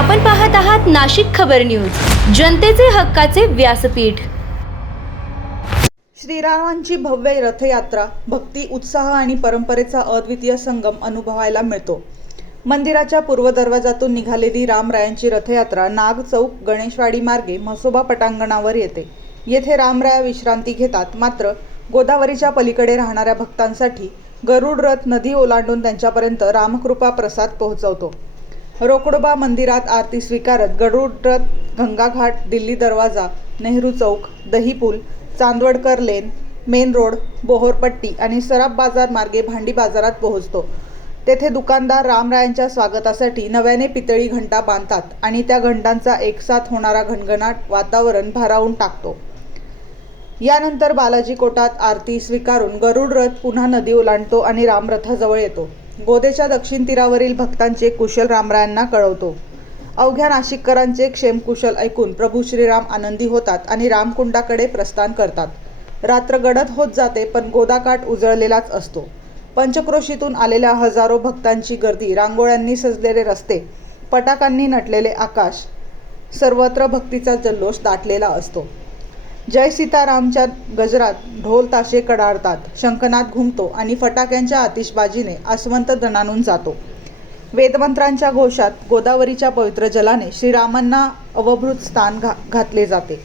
आपण पाहत आहात नाशिक खबर न्यूज, जनतेचे हक्काचे व्यासपीठ। श्रीरामांची भव्य रथयात्रा, भक्ती, उत्साह आणि परंपरेचा अद्वितीय संगम अनुभवायला मिळतो। मंदिराच्या पूर्व दरवाजातून निघालेली रामरायांची रथयात्रा नाग चौक गणेशवाडी मार्गे म्हसोबा पटांगणावर येते। येथे रामराया विश्रांती घेतात। मात्र गोदावरीच्या पलीकडे राहणाऱ्या भक्तांसाठी गरुड रथ नदी ओलांडून त्यांच्यापर्यंत रामकृपा प्रसाद पोहोचवतो। रोकडोबा मंदिरात आरती स्वीकारत गरुड रथ गंगाघाट, दिल्ली दरवाजा, नेहरू चौक, दहीपूल, चांदवडकर लेन, मेन रोड, बोहोरपट्टी आणि सराफ बाजार मार्गे भांडी बाजारात पोहोचतो। तेथे दुकानदार रामरायांच्या स्वागतासाठी नव्याने पितळी घंटा बांधतात आणि त्या घंटांचा एकसाथ होणारा घणघणाट वातावरण भारावून टाकतो। यानंतर बालाजी कोटात आरती स्वीकारून गरुड रथ पुन्हा नदी ओलांडतो आणि रामरथाजवळ येतो। गोदेच्या दक्षिण तीरावरील भक्तांचे कुशल रामरायांना कळवतो। अवघ्या नाशिककरांचे क्षेमकुशल ऐकून प्रभू श्रीराम आनंदी होतात आणि रामकुंडाकडे प्रस्थान करतात। रात्र गडद होत जाते, पण गोदाकाठ उजळलेलाच असतो। पंचक्रोशीतून आलेल्या हजारो भक्तांची गर्दी, रांगोळ्यांनी सजलेले रस्ते, पटाकांनी नटलेले आकाश, सर्वत्र भक्तीचा जल्लोष दाटलेला असतो। जय सीतारामच्या गजरात ढोल ताशे कडाडतात, शंखनाद घुमतो आणि फटाक्यांच्या आतिषबाजीने आसमंत दणाणून जातो। वेदमंत्रांच्या घोषात गोदावरीच्या पवित्र जलाने श्रीरामांना अवभृत स्थान घातले जाते।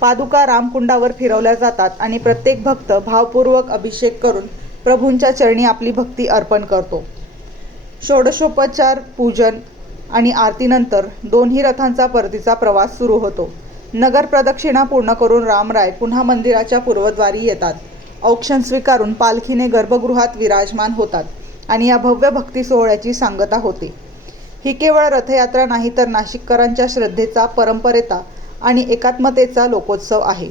पादुका रामकुंडावर फिरवल्या जातात आणि प्रत्येक भक्त भावपूर्वक अभिषेक करून प्रभूंच्या चरणी आपली भक्ती अर्पण करतो। षोडशोपचार पूजन आणि आरतीनंतर दोन्ही रथांचा परतीचा प्रवास सुरू होतो। नगर प्रदक्षिणा पूर्ण करून रामराय पुन्हा मंदिराच्या पूर्वद्वारी येतात। औक्षण स्वीकारून पालखीने गर्भगृहात विराजमान होतात आणि या भव्य भक्ती सोहळ्याची सांगता होते। ही केवळ रथयात्रा नाही, तर नाशिककरांच्या श्रद्धेचा, परंपरेचा आणि एकात्मतेचा लोकोत्सव आहे।